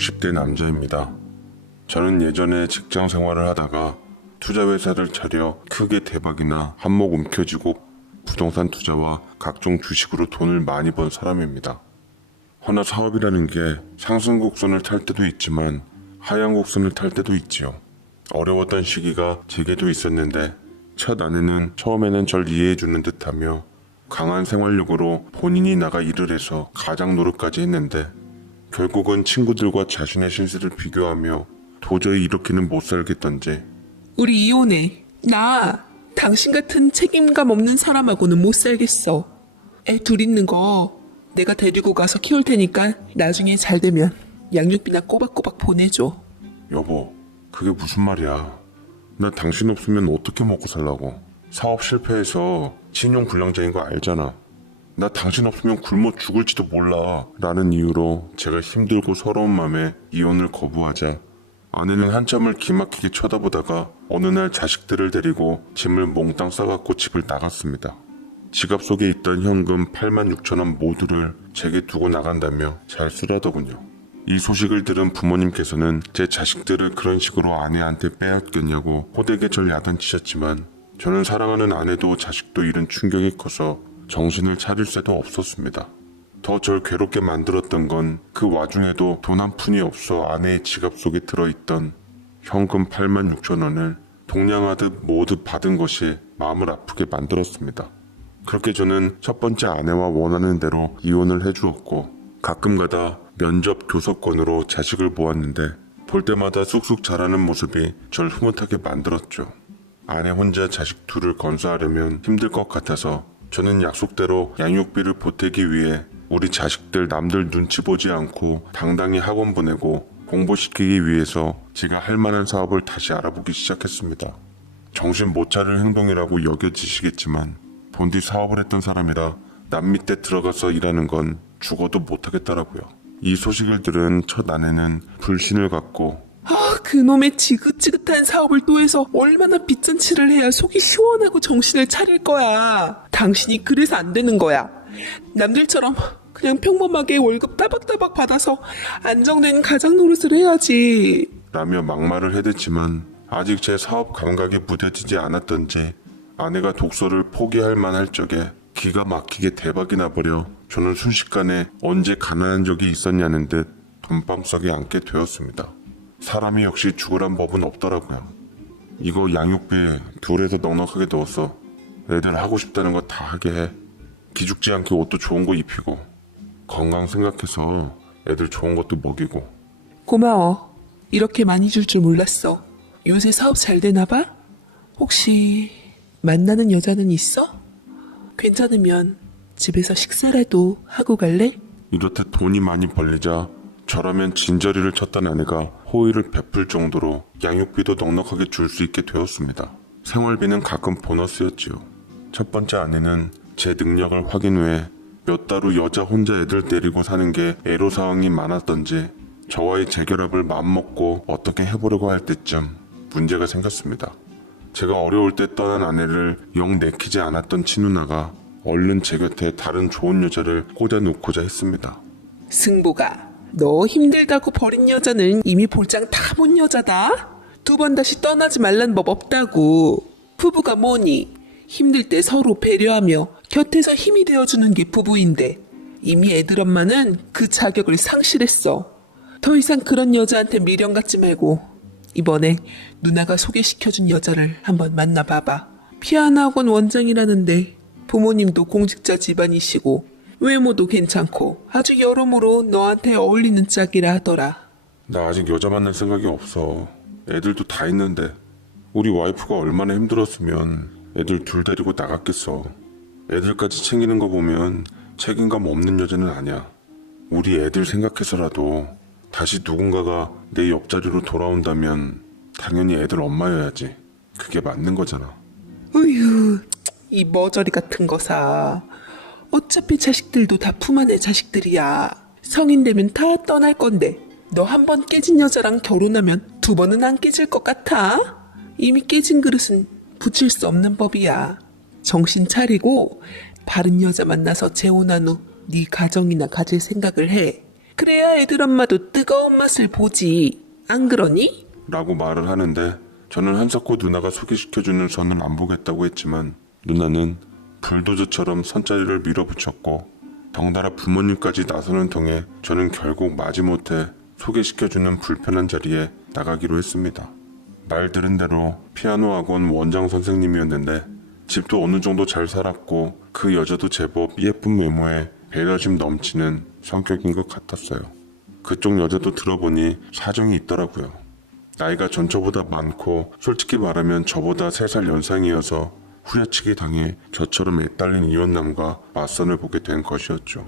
60대 남자입니다. 저는 예전에 직장 생활을 하다가 투자회사를 차려 크게 대박이나 한몫 움켜쥐고 부동산 투자와 각종 주식으로 돈을 많이 번 사람입니다. 허나 사업이라는 게 상승곡선을 탈 때도 있지만 하향곡선을 탈 때도 있지요. 어려웠던 시기가 제게도 있었는데 첫 아내는 처음에는 절 이해해주는 듯하며 강한 생활력으로 본인이 나가 일을 해서 가장 노력까지 했는데 결국은 친구들과 자신의 실수를 비교하며 도저히 이렇게는 못 살겠던지 우리 이혼해. 나 당신 같은 책임감 없는 사람하고는 못 살겠어. 애 둘 있는 거 내가 데리고 가서 키울 테니까 나중에 잘 되면 양육비나 꼬박꼬박 보내줘. 여보, 그게 무슨 말이야. 나 당신 없으면 어떻게 먹고 살라고. 사업 실패해서 신용불량자인 거 알잖아. 나 당신 없으면 굶어 죽을지도 몰라 라는 이유로 제가 힘들고 서러운 마음에 이혼을 거부하자 아내는 한참을 기막히게 쳐다보다가 어느 날 자식들을 데리고 짐을 몽땅 싸갖고 집을 나갔습니다. 지갑 속에 있던 현금 86,000원 모두를 제게 두고 나간다며 잘 쓰라더군요. 이 소식을 들은 부모님께서는 제 자식들을 그런 식으로 아내한테 빼앗겼냐고 호되게 절 야단치셨지만 저는 사랑하는 아내도 자식도 잃은 충격이 커서 정신을 차릴 새도 없었습니다. 더 절 괴롭게 만들었던 건 그 와중에도 돈 한 푼이 없어 아내의 지갑 속에 들어있던 현금 86,000원을 동냥하듯 모두 받은 것이 마음을 아프게 만들었습니다. 그렇게 저는 첫 번째 아내와 원하는 대로 이혼을 해주었고 가끔가다 면접 교섭권으로 자식을 보았는데 볼 때마다 쑥쑥 자라는 모습이 절 흐뭇하게 만들었죠. 아내 혼자 자식 둘을 건사하려면 힘들 것 같아서 저는 약속대로 양육비를 보태기 위해 우리 자식들 남들 눈치 보지 않고 당당히 학원 보내고 공부시키기 위해서 제가 할 만한 사업을 다시 알아보기 시작했습니다. 정신 못 차릴 행동이라고 여겨지시겠지만 본디 사업을 했던 사람이라 남 밑에 들어가서 일하는 건 죽어도 못하겠더라고요. 이 소식을 들은 첫 아내는 불신을 갖고 그놈의 지긋지긋한 사업을 또 해서 얼마나 빚잔치를 해야 속이 시원하고 정신을 차릴 거야. 당신이 그래서 안 되는 거야. 남들처럼 그냥 평범하게 월급 따박따박 받아서 안정된 가장 노릇을 해야지 라며 막말을 해댔지만 아직 제 사업 감각이 무뎌지지 않았던지 아내가 독서를 포기할 만할 적에 기가 막히게 대박이 나버려 저는 순식간에 언제 가난한 적이 있었냐는 듯 돈방석에 앉게 되었습니다. 사람이 역시 죽으란 법은 없더라고요. 이거 양육비 둘에서 넉넉하게 넣어서 애들 하고 싶다는 거 다 하게 해. 기죽지 않게 옷도 좋은 거 입히고 건강 생각해서 애들 좋은 것도 먹이고. 고마워. 이렇게 많이 줄 줄 몰랐어. 요새 사업 잘 되나 봐? 혹시 만나는 여자는 있어? 괜찮으면 집에서 식사라도 하고 갈래? 이렇듯 돈이 많이 벌리자 저라면 진저리를 쳤던 아내가 호의를 베풀 정도로 양육비도 넉넉하게 줄 수 있게 되었습니다. 생활비는 가끔 보너스였지요. 첫 번째 아내는 제 능력을 확인 후에 몇 달 후 여자 혼자 애들 데리고 사는 게 애로사항이 많았던지 저와의 재결합을 맘먹고 어떻게 해보려고 할 때쯤 문제가 생겼습니다. 제가 어려울 때 떠난 아내를 영 내키지 않았던 친누나가 얼른 제 곁에 다른 좋은 여자를 꽂아놓고자 했습니다. 승보가 너 힘들다고 버린 여자는 이미 볼장 다 본 여자다. 두 번 다시 떠나지 말란 법 없다고. 부부가 뭐니? 힘들 때 서로 배려하며 곁에서 힘이 되어주는 게 부부인데 이미 애들 엄마는 그 자격을 상실했어. 더 이상 그런 여자한테 미련 갖지 말고 이번에 누나가 소개시켜준 여자를 한번 만나봐봐. 피아노 학원 원장이라는데 부모님도 공직자 집안이시고 외모도 괜찮고 아주 여러모로 너한테 어울리는 짝이라 하더라. 나 아직 여자 만날 생각이 없어. 애들도 다 있는데. 우리 와이프가 얼마나 힘들었으면 애들 둘 데리고 나갔겠어. 애들까지 챙기는 거 보면 책임감 없는 여자는 아니야. 우리 애들 생각해서라도 다시 누군가가 내 옆자리로 돌아온다면 당연히 애들 엄마여야지. 그게 맞는 거잖아. 어휴, 이 머저리 같은 거사. 어차피 자식들도 다 품 안의 자식들이야. 성인 되면 다 떠날 건데 너 한 번 깨진 여자랑 결혼하면 두 번은 안 깨질 것 같아? 이미 깨진 그릇은 붙일 수 없는 법이야. 정신 차리고 바른 여자 만나서 재혼한 후 네 가정이나 가질 생각을 해. 그래야 애들 엄마도 뜨거운 맛을 보지. 안 그러니? 라고 말을 하는데 저는 한사코 누나가 소개시켜주는 선을 안 보겠다고 했지만 누나는 불도저처럼 선자리를 밀어붙였고 덩달아 부모님까지 나서는 통에 저는 결국 마지못해 소개시켜주는 불편한 자리에 나가기로 했습니다. 말 들은 대로 피아노 학원 원장 선생님이었는데 집도 어느 정도 잘 살았고 그 여자도 제법 예쁜 외모에 배려심 넘치는 성격인 것 같았어요. 그쪽 여자도 들어보니 사정이 있더라고요. 나이가 전처보다 많고 솔직히 말하면 저보다 3살 연상이어서 후려치기 당해 저처럼 애딸린 이혼남과 맞선을 보게 된 것이었죠.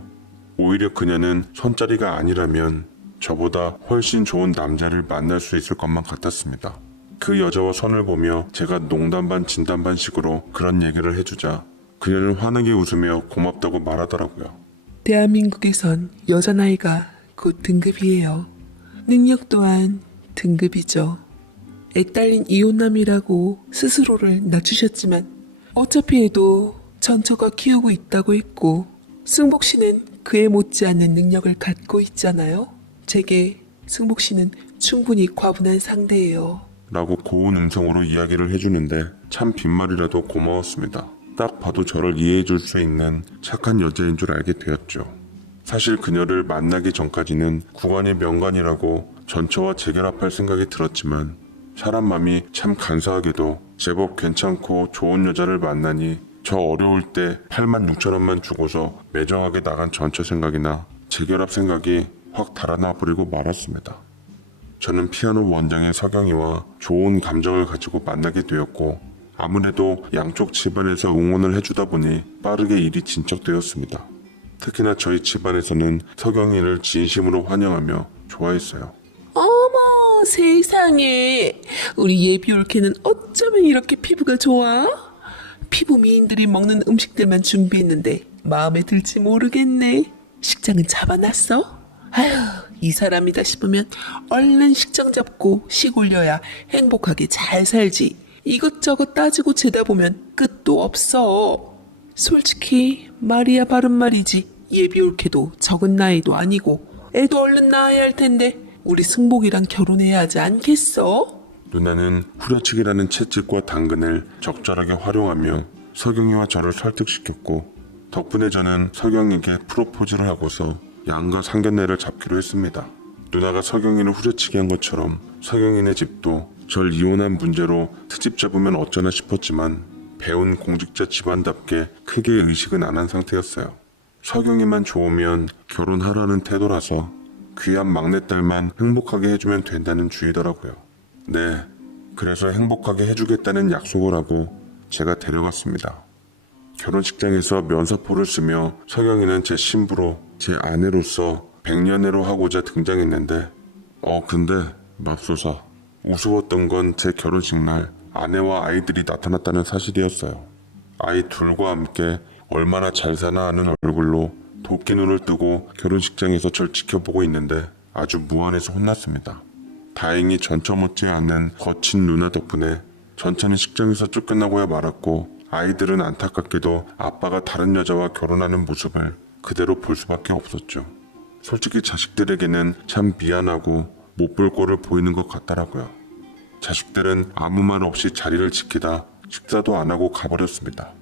오히려 그녀는 손자리가 아니라면 저보다 훨씬 좋은 남자를 만날 수 있을 것만 같았습니다. 그 여자와 선을 보며 제가 농담 반 진담 반식으로 그런 얘기를 해주자 그녀는 환하게 웃으며 고맙다고 말하더라고요. 대한민국에선 여자 나이가 곧 등급이에요. 능력 또한 등급이죠. 애딸린 이혼남이라고 스스로를 낮추셨지만 어차피 애도 전처가 키우고 있다고 했고 승복 씨는 그에 못지않는 능력을 갖고 있잖아요. 제게 승복 씨는 충분히 과분한 상대예요. 라고 고운 음성으로 이야기를 해주는데 참 빈말이라도 고마웠습니다. 딱 봐도 저를 이해해줄 수 있는 착한 여자인 줄 알게 되었죠. 사실 그녀를 만나기 전까지는 구관이 명관이라고 전처와 재결합할 생각이 들었지만 사람 맘이 참 간사하게도 제법 괜찮고 좋은 여자를 만나니 저 어려울 때 8만 6천 원만 주고서 매정하게 나간 전처 생각이나 재결합 생각이 확 달아나 버리고 말았습니다. 저는 피아노 원장의 서경이와 좋은 감정을 가지고 만나게 되었고 아무래도 양쪽 집안에서 응원을 해주다 보니 빠르게 일이 진척되었습니다. 특히나 저희 집안에서는 서경이를 진심으로 환영하며 좋아했어요. 어머 세상에 우리 예비 올케는 어쩌면 이렇게 피부가 좋아? 피부 미인들이 먹는 음식들만 준비했는데 마음에 들지 모르겠네. 식장은 잡아놨어? 아휴 이 사람이다 싶으면 얼른 식장 잡고 식 올려야 행복하게 잘 살지. 이것저것 따지고 재다 보면 끝도 없어. 솔직히 말이야 바른 말이지. 예비 올케도 적은 나이도 아니고 애도 얼른 낳아야 할 텐데 우리 승복이랑 결혼해야 하지 않겠어? 누나는 후려치기라는 채찍과 당근을 적절하게 활용하며 서경이와 저를 설득시켰고 덕분에 저는 서경에게 프로포즈를 하고서 양가 상견례를 잡기로 했습니다. 누나가 서경이를 후려치기 한 것처럼 서경이네 집도 절 이혼한 문제로 트집 잡으면 어쩌나 싶었지만 배운 공직자 집안답게 크게 의식은 안 한 상태였어요. 서경이만 좋으면 결혼하라는 태도라서 귀한 막내딸만 행복하게 해주면 된다는 주의더라고요. 네, 그래서 행복하게 해주겠다는 약속을 하고 제가 데려갔습니다. 결혼식장에서 면사포를 쓰며 서경이는 제 신부로 제 아내로서 백년애로 하고자 등장했는데 근데 맙소사 우스웠던 건 제 결혼식 날 아내와 아이들이 나타났다는 사실이었어요. 아이 둘과 함께 얼마나 잘 사나 하는 얼굴로 도끼 눈을 뜨고 결혼식장에서 절 지켜보고 있는데 아주 무안해서 혼났습니다. 다행히 전처 못지않은 거친 누나 덕분에 전처는 식장에서 쫓겨나고야 말았고 아이들은 안타깝게도 아빠가 다른 여자와 결혼하는 모습을 그대로 볼 수밖에 없었죠. 솔직히 자식들에게는 참 미안하고 못 볼 꼴을 보이는 것 같더라고요. 자식들은 아무 말 없이 자리를 지키다 식사도 안 하고 가버렸습니다.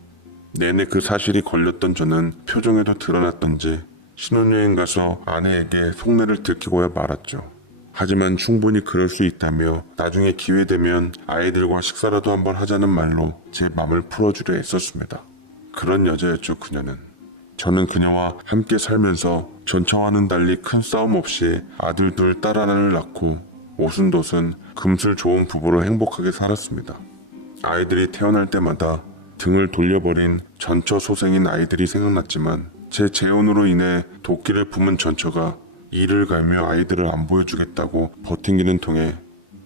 내내 그 사실이 걸렸던 저는 표정에도 드러났던지 신혼여행 가서 아내에게 속내를 들키고야 말았죠. 하지만 충분히 그럴 수 있다며 나중에 기회되면 아이들과 식사라도 한번 하자는 말로 제 맘을 풀어주려 애썼습니다. 그런 여자였죠, 그녀는. 저는 그녀와 함께 살면서 전처와는 달리 큰 싸움 없이 아들 둘, 딸 하나를 낳고 오순도순 금슬 좋은 부부로 행복하게 살았습니다. 아이들이 태어날 때마다 등을 돌려버린 전처 소생인 아이들이 생각났지만 제 재혼으로 인해 도끼를 품은 전처가 이를 갈며 아이들을 안 보여주겠다고 버팅기는 통에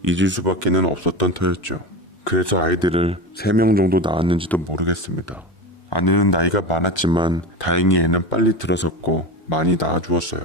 잊을 수밖에는 없었던 터였죠. 그래서 아이들을 3명 정도 낳았는지도 모르겠습니다. 아내는 나이가 많았지만 다행히 애는 빨리 들어섰고 많이 낳아주었어요.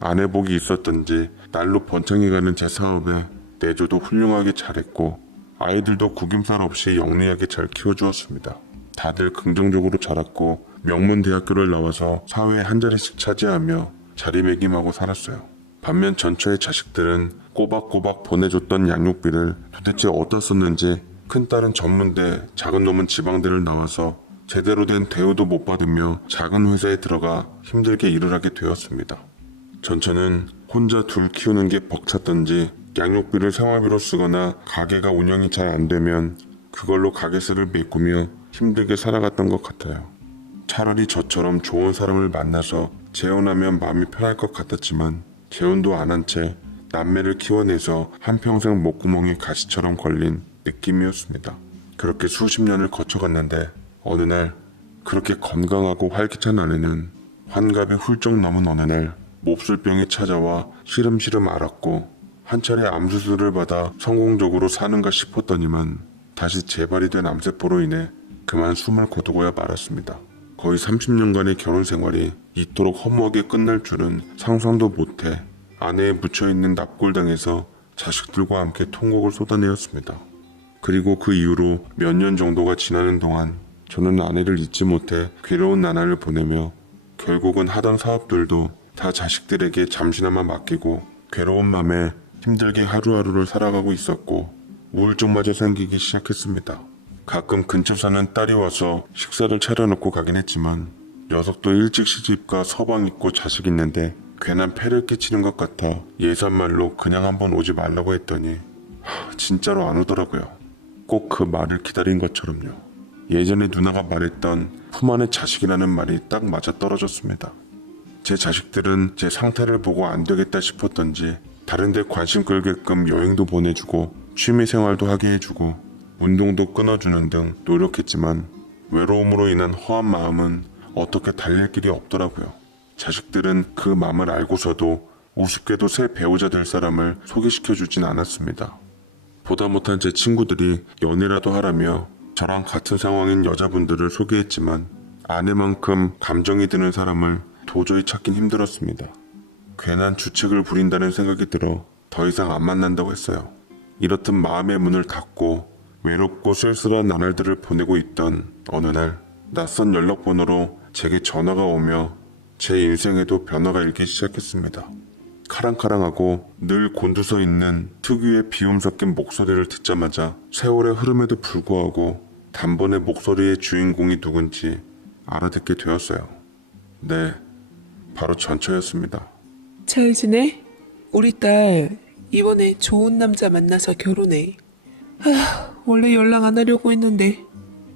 아내 복이 있었던지 날로 번창해가는 제 사업에 내조도 훌륭하게 잘했고 아이들도 구김살 없이 영리하게 잘 키워주었습니다. 다들 긍정적으로 자랐고 명문 대학교를 나와서 사회에 한 자리씩 차지하며 자리매김하고 살았어요. 반면 전처의 자식들은 꼬박꼬박 보내줬던 양육비를 도대체 어디다 썼는지 큰딸은 전문대, 작은 놈은 지방대를 나와서 제대로 된 대우도 못 받으며 작은 회사에 들어가 힘들게 일을 하게 되었습니다. 전처는 혼자 둘 키우는 게 벅찼던지 양육비를 생활비로 쓰거나 가게가 운영이 잘 안 되면 그걸로 가게세를 메꾸며 힘들게 살아갔던 것 같아요. 차라리 저처럼 좋은 사람을 만나서 재혼하면 마음이 편할 것 같았지만 재혼도 안 한 채 남매를 키워내서 한평생 목구멍에 가시처럼 걸린 느낌이었습니다. 그렇게 수십 년을 거쳐갔는데 어느 날 그렇게 건강하고 활기찬 아내는 환갑이 훌쩍 넘은 어느 날 몹쓸병이 찾아와 시름시름 앓았고 한 차례 암수술을 받아 성공적으로 사는가 싶었더니만 다시 재발이 된 암세포로 인해 그만 숨을 거두고야 말았습니다. 거의 30년간의 결혼 생활이 이토록 허무하게 끝날 줄은 상상도 못해 아내에 묻혀있는 납골당에서 자식들과 함께 통곡을 쏟아내었습니다. 그리고 그 이후로 몇 년 정도가 지나는 동안 저는 아내를 잊지 못해 괴로운 나날을 보내며 결국은 하던 사업들도 다 자식들에게 잠시나마 맡기고 괴로운 맘에 힘들게 하루하루를 살아가고 있었고 우울증마저 생기기 시작했습니다. 가끔 근처 사는 딸이 와서 식사를 차려놓고 가긴 했지만 녀석도 일찍 시집가 서방 있고 자식 있는데 괜한 폐를 끼치는 것 같아 예산말로 그냥 한번 오지 말라고 했더니 진짜로 안 오더라고요. 꼭 그 말을 기다린 것처럼요. 예전에 누나가 말했던 품 안의 자식이라는 말이 딱 맞아떨어졌습니다. 제 자식들은 제 상태를 보고 안 되겠다 싶었던지 다른 데 관심 끌게끔 여행도 보내주고 취미생활도 하게 해주고 운동도 끊어주는 등 노력했지만 외로움으로 인한 허한 마음은 어떻게 달랠 길이 없더라고요. 자식들은 그 마음을 알고서도 우습게도 새 배우자 될 사람을 소개시켜주진 않았습니다. 보다 못한 제 친구들이 연애라도 하라며 저랑 같은 상황인 여자분들을 소개했지만 아내만큼 감정이 드는 사람을 도저히 찾긴 힘들었습니다. 괜한 주책을 부린다는 생각이 들어 더 이상 안 만난다고 했어요. 이렇듯 마음의 문을 닫고 외롭고 쓸쓸한 나날들을 보내고 있던 어느 날 낯선 연락번호로 제게 전화가 오며 제 인생에도 변화가 일기 시작했습니다. 카랑카랑하고 늘 곤두서 있는 특유의 비움 섞인 목소리를 듣자마자 세월의 흐름에도 불구하고 단번에 목소리의 주인공이 누군지 알아듣게 되었어요. 네, 바로 전처였습니다. 잘 지내? 우리 딸 이번에 좋은 남자 만나서 결혼해. 원래 연락 안 하려고 했는데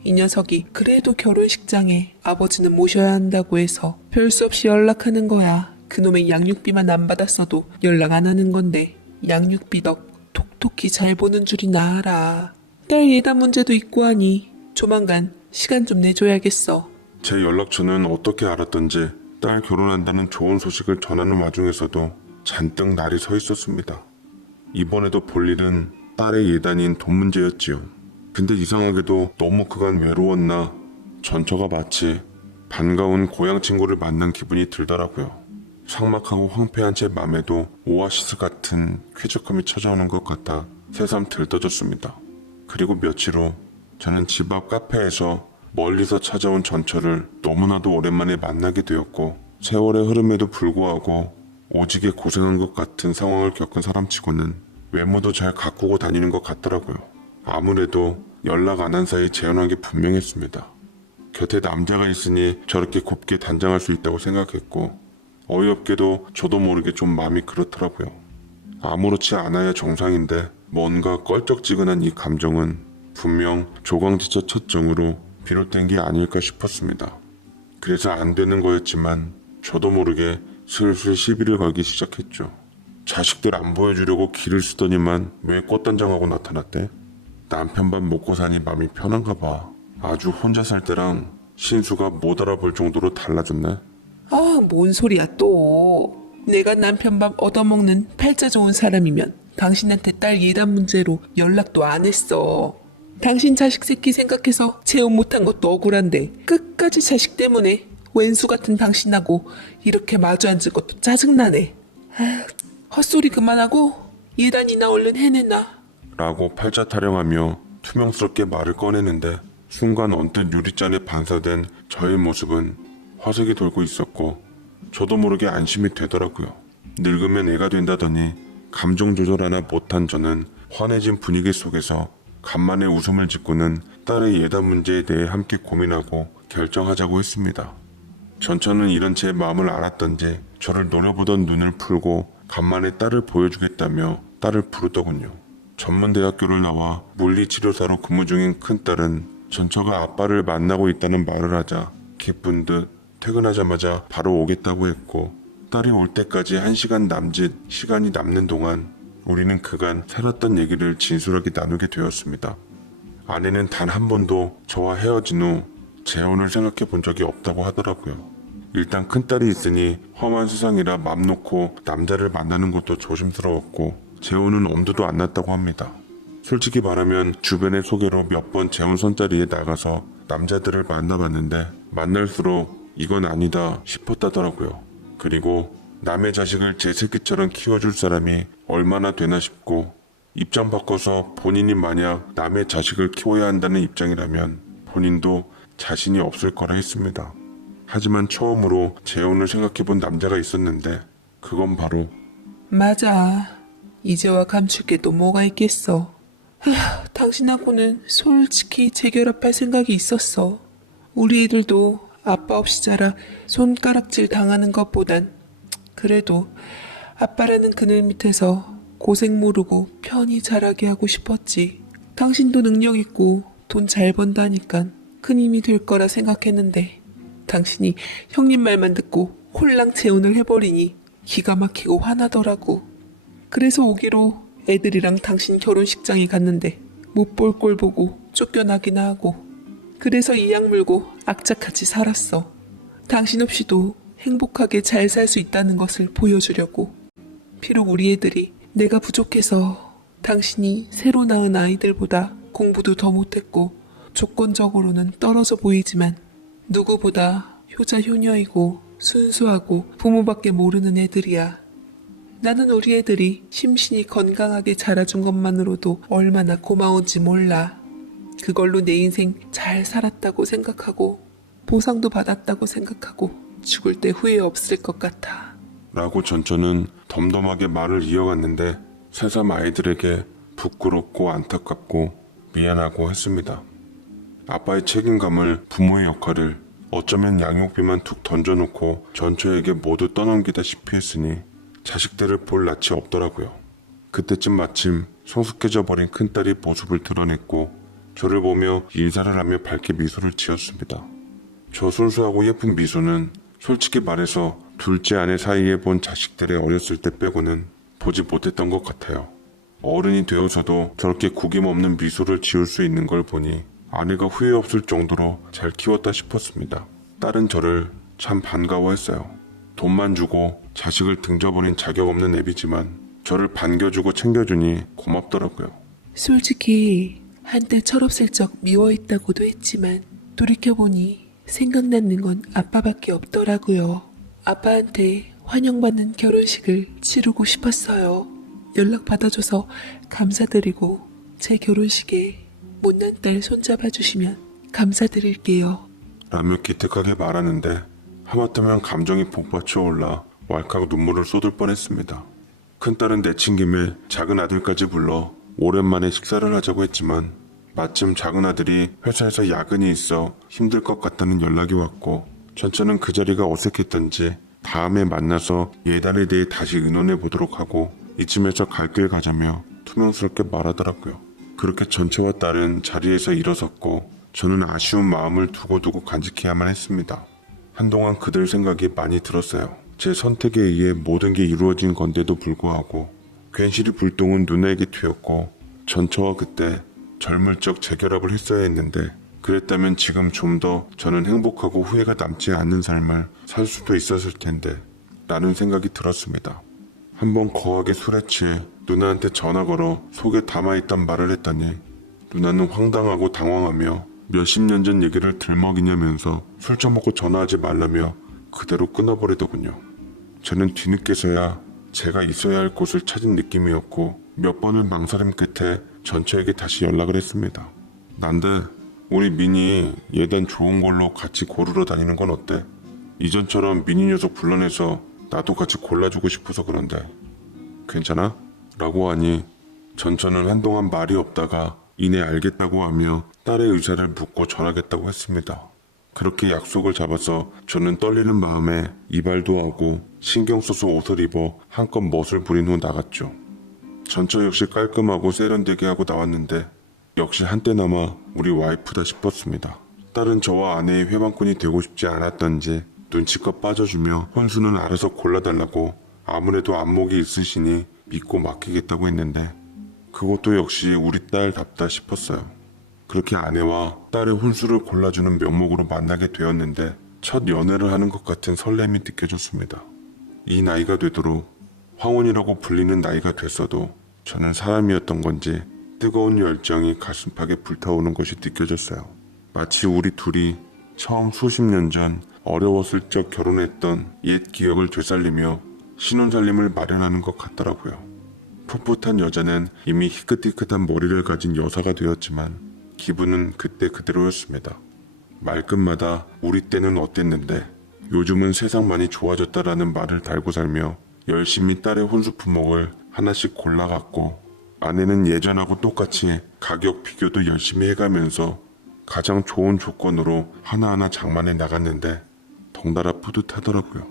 이 녀석이 그래도 결혼식장에 아버지는 모셔야 한다고 해서 별 수 없이 연락하는 거야. 그놈의 양육비만 안 받았어도 연락 안 하는 건데 양육비 덕 톡톡히 잘 보는 줄이나 알아. 딸 예단 문제도 있고 하니 조만간 시간 좀 내줘야겠어. 제 연락처는 어떻게 알았던지 딸 결혼한다는 좋은 소식을 전하는 와중에서도 잔뜩 날이 서 있었습니다. 이번에도 볼 일은 딸의 예단인 돈 문제였지요. 근데 이상하게도 너무 그간 외로웠나 전처가 마치 반가운 고향 친구를 만난 기분이 들더라고요. 삭막하고 황폐한 제 맘에도 오아시스 같은 쾌적함이 찾아오는 것 같아 새삼 들떠졌습니다. 그리고 며칠 후 저는 집 앞 카페에서 멀리서 찾아온 전처를 너무나도 오랜만에 만나게 되었고 세월의 흐름에도 불구하고 오지게 고생한 것 같은 상황을 겪은 사람치고는 외모도 잘 가꾸고 다니는 것 같더라고요. 아무래도 연락 안 한 사이 재혼한 게 분명했습니다. 곁에 남자가 있으니 저렇게 곱게 단장할 수 있다고 생각했고 어이없게도 저도 모르게 좀 마음이 그렇더라고요. 아무렇지 않아야 정상인데 뭔가 껄쩍지근한 이 감정은 분명 조광지처 첫 정으로 비롯된 게 아닐까 싶었습니다. 그래서 안 되는 거였지만 저도 모르게 슬슬 시비를 걸기 시작했죠. 자식들 안 보여주려고 기를 쓰더니만 왜 꽃단장하고 나타났대? 남편 밥 먹고 사니 마음이 편한가 봐. 아주 혼자 살 때랑 신수가 못 알아볼 정도로 달라졌네. 뭔 소리야 또. 내가 남편 밥 얻어먹는 팔자 좋은 사람이면 당신한테 딸 예단 문제로 연락도 안 했어. 당신 자식 새끼 생각해서 재혼 못한 것도 억울한데 끝까지 자식 때문에 왼수 같은 당신하고 이렇게 마주 앉을 것도 짜증나네. 헛소리 그만하고 예단이나 얼른 해내놔. 라고 팔자 타령하며 투명스럽게 말을 꺼내는데 순간 언뜻 유리잔에 반사된 저의 모습은 화색이 돌고 있었고 저도 모르게 안심이 되더라고요. 늙으면 애가 된다더니 감정 조절 하나 못한 저는 환해진 분위기 속에서 간만에 웃음을 짓고는 딸의 예단 문제에 대해 함께 고민하고 결정하자고 했습니다. 전처는 이런 제 마음을 알았던지 저를 노려보던 눈을 풀고 간만에 딸을 보여주겠다며 딸을 부르더군요. 전문대학교를 나와 물리치료사로 근무 중인 큰딸은 전처가 아빠를 만나고 있다는 말을 하자 기쁜 듯 퇴근하자마자 바로 오겠다고 했고, 딸이 올 때까지 1시간 남짓 시간이 남는 동안 우리는 그간 살았던 얘기를 진솔하게 나누게 되었습니다. 아내는 단 한 번도 저와 헤어진 후 재혼을 생각해 본 적이 없다고 하더라고요. 일단 큰딸이 있으니 험한 세상이라 맘 놓고 남자를 만나는 것도 조심스러웠고 재혼은 엄두도 안 났다고 합니다. 솔직히 말하면 주변의 소개로 몇 번 재혼 선자리에 나가서 남자들을 만나봤는데 만날수록 이건 아니다 싶었다더라고요. 그리고 남의 자식을 제 새끼처럼 키워줄 사람이 얼마나 되나 싶고, 입장 바꿔서 본인이 만약 남의 자식을 키워야 한다는 입장이라면 본인도 자신이 없을 거라 했습니다. 하지만 처음으로 재혼을 생각해본 남자가 있었는데 그건 바로 맞아. 이제와 감출 게 또 뭐가 있겠어. 당신하고는 솔직히 재결합할 생각이 있었어. 우리 애들도 아빠 없이 자라 손가락질 당하는 것보단 그래도 아빠라는 그늘 밑에서 고생 모르고 편히 자라게 하고 싶었지. 당신도 능력 있고 돈 잘 번다니까 큰 힘이 될 거라 생각했는데 당신이 형님 말만 듣고 홀랑 재혼을 해버리니 기가 막히고 화나더라고. 그래서 오기로 애들이랑 당신 결혼식장에 갔는데 못 볼 꼴 보고 쫓겨나기나 하고, 그래서 이 약 물고 악착같이 살았어. 당신 없이도 행복하게 잘 살 수 있다는 것을 보여주려고. 비록 우리 애들이 내가 부족해서 당신이 새로 낳은 아이들보다 공부도 더 못했고 조건적으로는 떨어져 보이지만 누구보다 효자 효녀이고 순수하고 부모밖에 모르는 애들이야. 나는 우리 애들이 심신이 건강하게 자라준 것만으로도 얼마나 고마운지 몰라. 그걸로 내 인생 잘 살았다고 생각하고 보상도 받았다고 생각하고 죽을 때 후회 없을 것 같아. 라고 전처는 덤덤하게 말을 이어갔는데 새삼 아이들에게 부끄럽고 안타깝고 미안하고 했습니다. 아빠의 책임감을, 부모의 역할을 어쩌면 양육비만 툭 던져놓고 전처에게 모두 떠넘기다시피 했으니 자식들을 볼 낯이 없더라고요. 그때쯤 마침 성숙해져 버린 큰딸이 모습을 드러냈고 저를 보며 인사를 하며 밝게 미소를 지었습니다. 저 순수하고 예쁜 미소는 솔직히 말해서 둘째 아내 사이에 본 자식들의 어렸을 때 빼고는 보지 못했던 것 같아요. 어른이 되어서도 저렇게 구김없는 미소를 지을 수 있는 걸 보니 아내가 후회 없을 정도로 잘 키웠다 싶었습니다. 딸은 저를 참 반가워했어요. 돈만 주고 자식을 등져버린 자격 없는 애비지만 저를 반겨주고 챙겨주니 고맙더라고요. 솔직히 한때 철없을적 미워했다고도 했지만 돌이켜보니 생각나는 건 아빠밖에 없더라고요. 아빠한테 환영받는 결혼식을 치르고 싶었어요. 연락 받아줘서 감사드리고 제 결혼식에 못난 딸 손잡아 주시면 감사드릴게요. 라며 기특하게 말하는데 하마터면 감정이 복받쳐 올라 왈칵 눈물을 쏟을 뻔했습니다. 큰딸은 내친 김에 작은 아들까지 불러 오랜만에 식사를 하자고 했지만 마침 작은 아들이 회사에서 야근이 있어 힘들 것 같다는 연락이 왔고 전처는 그 자리가 어색했던지 다음에 만나서 예단에 대해 다시 의논해 보도록 하고 이쯤에서 갈 길 가자며 투명스럽게 말하더라고요. 그렇게 전처와 딸은 자리에서 일어섰고 저는 아쉬운 마음을 두고두고 간직해야만 했습니다. 한동안 그들 생각이 많이 들었어요. 제 선택에 의해 모든 게 이루어진 건데도 불구하고 괜시리 불똥은 누나에게 튀었고 전처와 그때 젊을 적 재결합을 했어야 했는데 그랬다면 지금 좀 더 저는 행복하고 후회가 남지 않는 삶을 살 수도 있었을 텐데 라는 생각이 들었습니다. 한번 거하게 술에 취해 누나한테 전화 걸어 속에 담아있던 말을 했더니 누나는 황당하고 당황하며 몇십 년 전 얘기를 들먹이냐면서 술 처먹고 전화하지 말라며 그대로 끊어버리더군요. 저는 뒤늦게서야 제가 있어야 할 곳을 찾은 느낌이었고 몇 번을 망설임 끝에 전처에게 다시 연락을 했습니다. 난데 우리 민이 예단 좋은 걸로 같이 고르러 다니는 건 어때? 이전처럼 미니 녀석 불러내서 나도 같이 골라주고 싶어서 그런데 괜찮아? 라고 하니 전처는 한동안 말이 없다가 이내 알겠다고 하며 딸의 의사를 묻고 전하겠다고 했습니다. 그렇게 약속을 잡아서 저는 떨리는 마음에 이발도 하고 신경 써서 옷을 입어 한껏 멋을 부린 후 나갔죠. 전처 역시 깔끔하고 세련되게 하고 나왔는데 역시 한때나마 우리 와이프다 싶었습니다. 딸은 저와 아내의 회방꾼이 되고 싶지 않았던지 눈치껏 빠져주며 혼수는 알아서 골라달라고 아무래도 안목이 있으시니 믿고 맡기겠다고 했는데 그것도 역시 우리 딸답다 싶었어요. 그렇게 아내와 딸의 혼수를 골라주는 명목으로 만나게 되었는데 첫 연애를 하는 것 같은 설렘이 느껴졌습니다. 이 나이가 되도록 황혼이라고 불리는 나이가 됐어도 저는 사람이었던 건지 뜨거운 열정이 가슴팍에 불타오는 것이 느껴졌어요. 마치 우리 둘이 처음 수십 년 전 어려웠을 적 결혼했던 옛 기억을 되살리며 신혼살림을 마련하는 것 같더라고요. 풋풋한 여자는 이미 희끗희끗한 머리를 가진 여사가 되었지만 기분은 그때 그대로였습니다. 말끝마다 우리 때는 어땠는데 요즘은 세상 많이 좋아졌다라는 말을 달고 살며 열심히 딸의 혼수 품목을 하나씩 골라갔고 아내는 예전하고 똑같이 가격 비교도 열심히 해가면서 가장 좋은 조건으로 하나하나 장만해 나갔는데 덩달아 뿌듯하더라고요.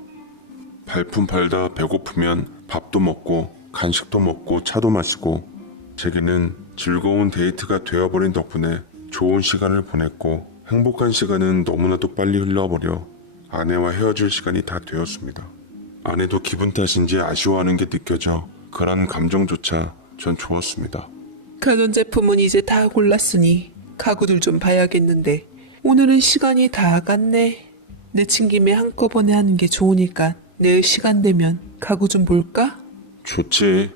발품 팔다 배고프면 밥도 먹고 간식도 먹고 차도 마시고 제게는 즐거운 데이트가 되어버린 덕분에 좋은 시간을 보냈고 행복한 시간은 너무나도 빨리 흘러버려 아내와 헤어질 시간이 다 되었습니다. 아내도 기분 탓인지 아쉬워하는 게 느껴져 그런 감정조차 전 좋았습니다. 가전제품은 이제 다 골랐으니 가구들 좀 봐야겠는데 오늘은 시간이 다 갔네. 내친 김에 한꺼번에 하는 게 좋으니까 내일 시간 되면 가구 좀 볼까? 좋지.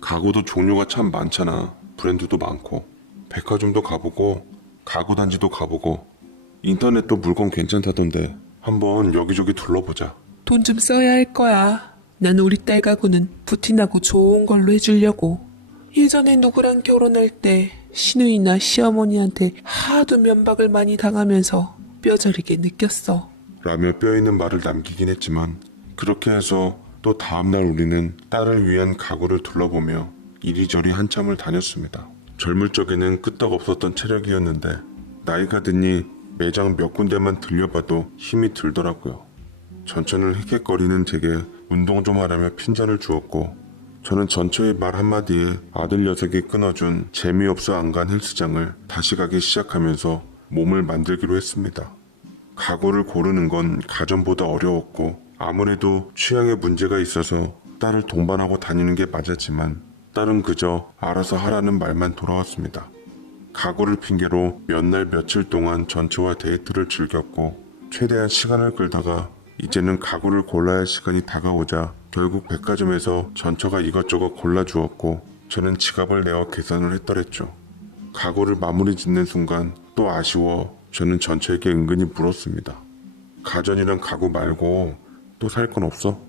가구도 종류가 참 많잖아. 브랜드도 많고 백화점도 가보고 가구 단지도 가보고 인터넷도 물건 괜찮다던데 한번 여기저기 둘러보자. 돈 좀 써야 할 거야. 난 우리 딸 가구는 부티나고 좋은 걸로 해주려고. 예전에 누구랑 결혼할 때 시누이나 시어머니한테 하도 면박을 많이 당하면서 뼈저리게 느꼈어. 라며 뼈있는 말을 남기긴 했지만 그렇게 해서 또 다음날 우리는 딸을 위한 가구를 둘러보며 이리저리 한참을 다녔습니다. 젊을 적에는 끄떡없었던 체력이었는데 나이가 드니 매장 몇 군데만 들려봐도 힘이 들더라고요. 전처는 헥헥거리는 제게 운동 좀 하라며 핀잔을 주었고 저는 전처의 말 한마디에 아들 녀석이 끊어준 재미없어 안 간 헬스장을 다시 가기 시작하면서 몸을 만들기로 했습니다. 가구를 고르는 건 가전보다 어려웠고 아무래도 취향에 문제가 있어서 딸을 동반하고 다니는 게 맞았지만 딸은 그저 알아서 하라는 말만 돌아왔습니다. 가구를 핑계로 몇 날 며칠 동안 전처와 데이트를 즐겼고 최대한 시간을 끌다가 이제는 가구를 골라야 할 시간이 다가오자 결국 백화점에서 전처가 이것저것 골라주었고 저는 지갑을 내어 계산을 했더랬죠. 가구를 마무리 짓는 순간 또 아쉬워 저는 전처에게 은근히 물었습니다. 가전이랑 가구 말고 또 살 건 없어?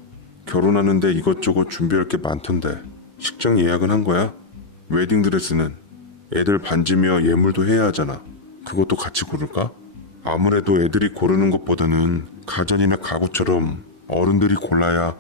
결혼하는데 이것저것 준비할 게 많던데 식장 예약은 한 거야? 웨딩드레스는? 애들 반지며 예물도 해야 하잖아. 그것도 같이 고를까? 아무래도 애들이 고르는 것보다는 가전이나 가구처럼 어른들이 골라야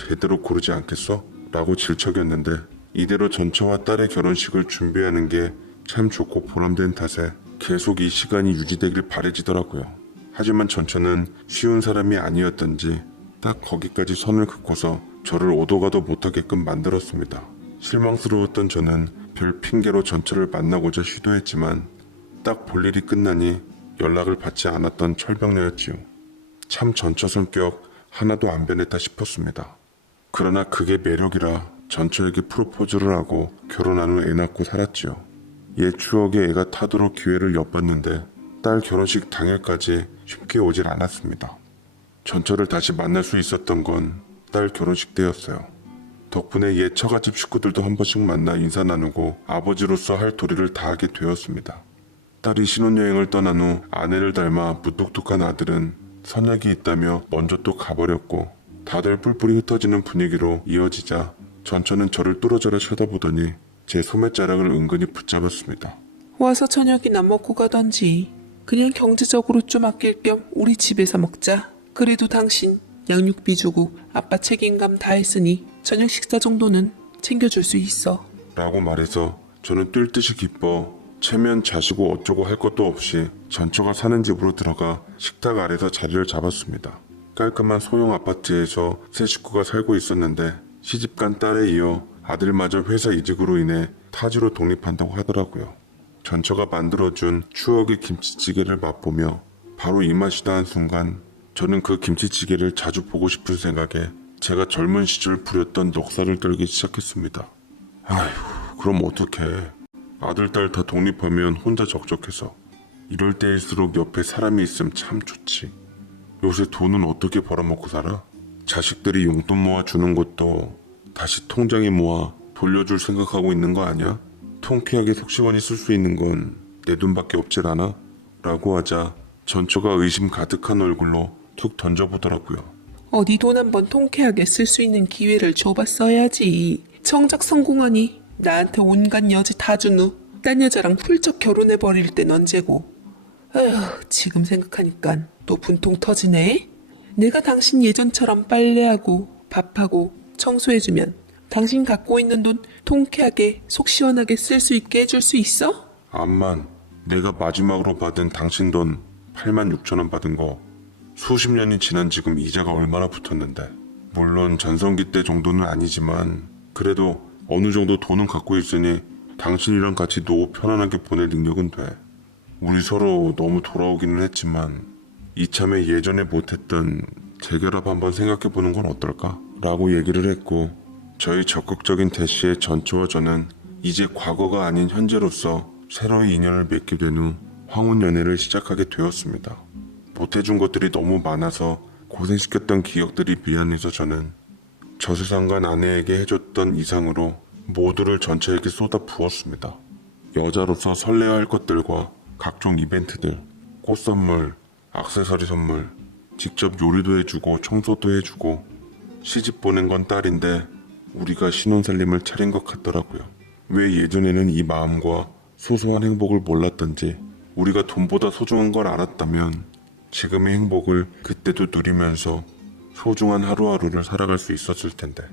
제대로 고르지 않겠어? 라고 질척였는데 이대로 전처와 딸의 결혼식을 준비하는 게 참 좋고 보람된 탓에 계속 이 시간이 유지되길 바래지더라고요. 하지만 전처는 쉬운 사람이 아니었던지 딱 거기까지 선을 긋고서 저를 오도 가도 못하게끔 만들었습니다. 실망스러웠던 저는 별 핑계로 전처를 만나고자 시도했지만 딱 볼 일이 끝나니 연락을 받지 않았던 철벽녀였지요. 참 전처 성격 하나도 안 변했다 싶었습니다. 그러나 그게 매력이라 전처에게 프로포즈를 하고 결혼한 후 애 낳고 살았지요. 옛 추억에 애가 타도록 기회를 엿봤는데 딸 결혼식 당일까지 쉽게 오질 않았습니다. 전처를 다시 만날 수 있었던 건 딸 결혼식 때였어요. 덕분에 옛 처갓집 식구들도 한 번씩 만나 인사 나누고 아버지로서 할 도리를 다하게 되었습니다. 딸이 신혼여행을 떠난 후 아내를 닮아 무뚝뚝한 아들은 선약이 있다며 먼저 또 가버렸고 다들 뿔뿔이 흩어지는 분위기로 이어지자 전처는 저를 뚫어져라 쳐다보더니 제 소매자락을 은근히 붙잡았습니다. 와서 저녁이나 먹고 가던지. 그냥 경제적으로 좀 아낄 겸 우리 집에서 먹자. 그래도 당신 양육비 주고 아빠 책임감 다 했으니 저녁 식사 정도는 챙겨줄 수 있어. 라고 말해서 저는 뛸 듯이 기뻐 체면 자시고 어쩌고 할 것도 없이 전처가 사는 집으로 들어가 식탁 아래서 자리를 잡았습니다. 깔끔한 소형 아파트에서 세 식구가 살고 있었는데 시집간 딸에 이어 아들마저 회사 이직으로 인해 타지로 독립한다고 하더라고요. 전처가 만들어준 추억의 김치찌개를 맛보며 바로 이 맛이다 한 순간 저는 그 김치찌개를 자주 보고 싶은 생각에 제가 젊은 시절 부렸던 넋살을 떨기 시작했습니다. 아휴, 그럼 어떡해. 아들, 딸 다 독립하면 혼자 적적해서. 이럴 때일수록 옆에 사람이 있으면 참 좋지. 요새 돈은 어떻게 벌어먹고 살아? 자식들이 용돈 모아주는 것도 다시 통장에 모아 돌려줄 생각하고 있는 거 아니야? 통쾌하게 속시원히 쓸 수 있는 건 내 돈밖에 없질 않아? 라고 하자 전처가 의심 가득한 얼굴로 툭 던져보더라고요. 어디 돈 한번 통쾌하게 쓸 수 있는 기회를 줘봤어야지. 정작 성공하니 나한테 온갖 여지 다 준 후 딴 여자랑 훌쩍 결혼해버릴 땐 언제고. 에휴, 지금 생각하니까 또 분통 터지네. 내가 당신 예전처럼 빨래하고 밥하고 청소해주면 당신 갖고 있는 돈 통쾌하게 속 시원하게 쓸 수 있게 해줄 수 있어? 암만 내가 마지막으로 받은 당신 돈 86,000원 받은 거 수십 년이 지난 지금 이자가 얼마나 붙었는데. 물론 전성기 때 정도는 아니지만 그래도 어느 정도 돈은 갖고 있으니 당신이랑 같이 노후 편안하게 보낼 능력은 돼. 우리 서로 너무 돌아오기는 했지만 이참에 예전에 못했던 재결합 한번 생각해보는 건 어떨까? 라고 얘기를 했고 저희 적극적인 대시에 전처와 저는 이제 과거가 아닌 현재로서 새로이 인연을 맺게 된 후 황혼 연애를 시작하게 되었습니다. 못해준 것들이 너무 많아서 고생시켰던 기억들이 미안해서 저는 저 세상간 아내에게 해줬던 이상으로 모두를 전처에게 쏟아 부었습니다. 여자로서 설레야 할 것들과 각종 이벤트들, 꽃 선물, 액세서리 선물, 직접 요리도 해주고 청소도 해주고. 시집 보낸 건 딸인데 우리가 신혼살림을 차린 것 같더라고요. 왜 예전에는 이 마음과 소소한 행복을 몰랐던지 우리가 돈보다 소중한 걸 알았다면 지금의 행복을 그때도 누리면서 소중한 하루하루를 살아갈 수 있었을 텐데.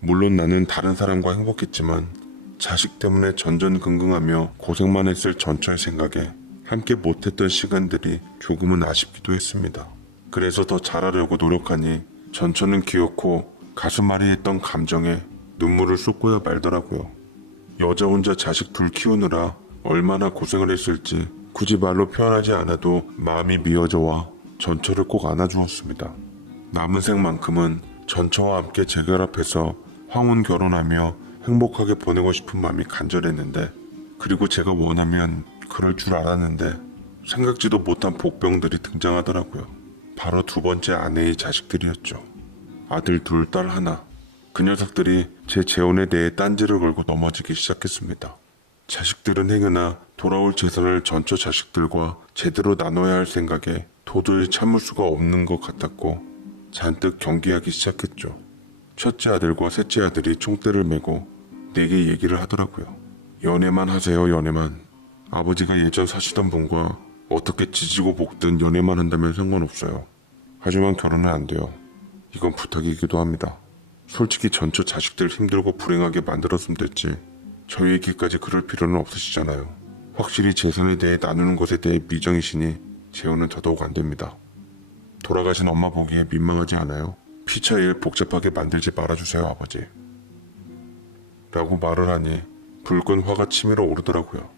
물론 나는 다른 사람과 행복했지만 자식 때문에 전전긍긍하며 고생만 했을 전처의 생각에 함께 못했던 시간들이 조금은 아쉽기도 했습니다. 그래서 더 잘하려고 노력하니 전처는 귀엽고 가슴앓이 했던 감정에 눈물을 쏟고야 말더라고요. 여자 혼자 자식 둘 키우느라 얼마나 고생을 했을지 굳이 말로 표현하지 않아도 마음이 미어져와 전처를 꼭 안아주었습니다. 남은 생만큼은 전처와 함께 재결합해서 황혼 결혼하며 행복하게 보내고 싶은 마음이 간절했는데, 그리고 제가 원하면 그럴 줄 알았는데 생각지도 못한 복병들이 등장하더라고요. 바로 두 번째 아내의 자식들이었죠. 아들 둘, 딸 하나. 그 녀석들이 제 재혼에 대해 딴지를 걸고 넘어지기 시작했습니다. 자식들은 행여나 돌아올 재산을 전처 자식들과 제대로 나눠야 할 생각에 도저히 참을 수가 없는 것 같았고 잔뜩 경계하기 시작했죠. 첫째 아들과 셋째 아들이 총대를 메고 내게 얘기를 하더라고요. 연애만 하세요, 연애만. 아버지가 예전 사시던 분과 어떻게 지지고 볶든 연애만 한다면 상관없어요. 하지만 결혼은 안 돼요. 이건 부탁이기도 합니다. 솔직히 전처 자식들 힘들고 불행하게 만들었으면 됐지. 저희에게까지 그럴 필요는 없으시잖아요. 확실히 재산에 대해 나누는 것에 대해 미정이시니 재혼은 더더욱 안 됩니다. 돌아가신 엄마 보기에 민망하지 않아요? 피차 일 복잡하게 만들지 말아주세요, 아버지. 라고 말을 하니 붉은 화가 치밀어 오르더라고요.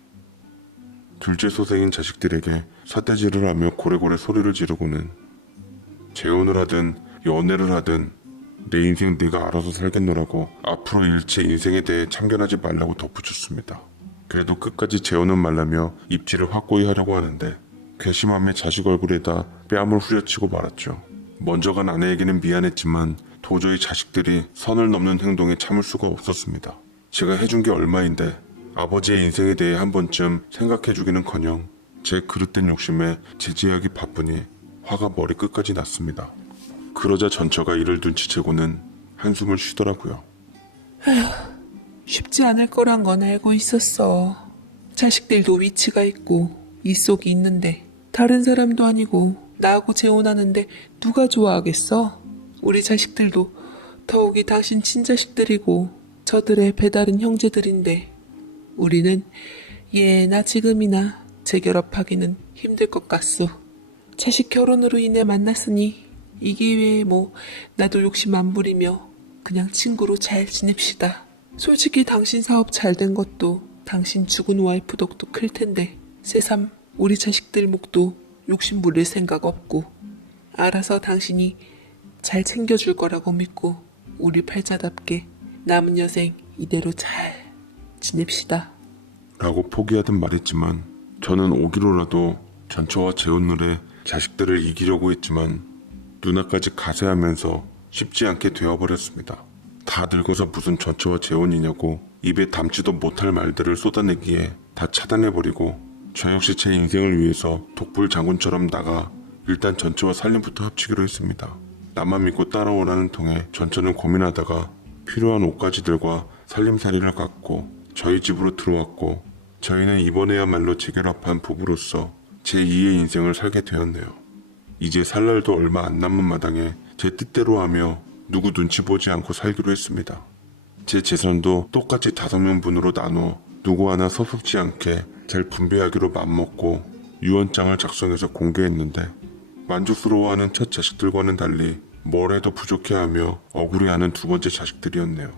둘째 소생인 자식들에게 삿대질을 하며 고래고래 소리를 지르고는 재혼을 하든 연애를 하든 내 인생 네가 알아서 살겠노라고 앞으로 일체 인생에 대해 참견하지 말라고 덧붙였습니다. 그래도 끝까지 재혼은 말라며 입지를 확고히 하려고 하는데 괘씸함에 자식 얼굴에다 뺨을 후려치고 말았죠. 먼저 간 아내에게는 미안했지만 도저히 자식들이 선을 넘는 행동에 참을 수가 없었습니다. 제가 해준 게 얼마인데 아버지의 인생에 대해 한 번쯤 생각해주기는커녕 제 그릇된 욕심에 제지하기 바쁘니 화가 머리 끝까지 났습니다. 그러자 전처가 이를 눈치채고는 한숨을 쉬더라고요. 쉽지 않을 거란 건 알고 있었어. 자식들도 위치가 있고 이속이 있는데 다른 사람도 아니고 나하고 재혼하는데 누가 좋아하겠어? 우리 자식들도 더욱이 당신 친자식들이고 저들의 배다른 형제들인데 우리는 예나 지금이나 재결합하기는 힘들 것 같소. 자식 결혼으로 인해 만났으니 이 기회에 뭐 나도 욕심 안 부리며 그냥 친구로 잘 지냅시다. 솔직히 당신 사업 잘 된 것도 당신 죽은 와이프 덕도 클 텐데 새삼 우리 자식들 목도 욕심 부릴 생각 없고 알아서 당신이 잘 챙겨줄 거라고 믿고 우리 팔자답게 남은 여생 이대로 잘 지냅시다. 라고 포기하듯 말했지만 저는 오기로라도 전처와 재혼을 해 자식들을 이기려고 했지만 누나까지 가세하면서 쉽지 않게 되어버렸습니다. 다 늙어서 무슨 전처와 재혼이냐고 입에 담지도 못할 말들을 쏟아내기에 다 차단해버리고 저 역시 제 인생을 위해서 독불 장군처럼 나가 일단 전처와 살림부터 합치기로 했습니다. 나만 믿고 따라오라는 통에 전처는 고민하다가 필요한 옷가지들과 살림살이를 갖고 저희 집으로 들어왔고 저희는 이번에야말로 재결합한 부부로서 제2의 인생을 살게 되었네요. 이제 살 날도 얼마 안 남은 마당에 제 뜻대로 하며 누구 눈치 보지 않고 살기로 했습니다. 제 재산도 똑같이 5명분으로 나눠 누구 하나 섭섭지 않게 잘 분배하기로 맘먹고 유언장을 작성해서 공개했는데 만족스러워하는 첫 자식들과는 달리 뭘 해도 부족해하며 억울해하는 두 번째 자식들이었네요.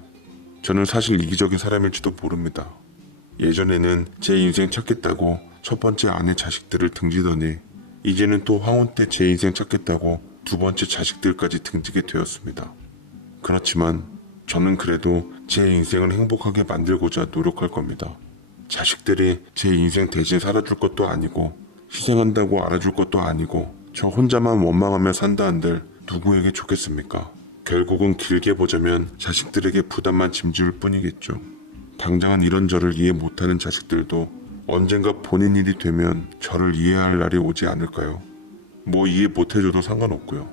저는 사실 이기적인 사람일지도 모릅니다. 예전에는 제 인생 찾겠다고 첫 번째 아내 자식들을 등지더니 이제는 또 황혼 때 제 인생 찾겠다고 두 번째 자식들까지 등지게 되었습니다. 그렇지만 저는 그래도 제 인생을 행복하게 만들고자 노력할 겁니다. 자식들이 제 인생 대신 살아줄 것도 아니고 희생한다고 알아줄 것도 아니고 저 혼자만 원망하며 산다 한들 누구에게 좋겠습니까? 결국은 길게 보자면 자식들에게 부담만 짐줄 뿐이겠죠. 당장은 이런 저를 이해 못하는 자식들도 언젠가 본인 일이 되면 저를 이해할 날이 오지 않을까요? 뭐 이해 못해줘도 상관없고요.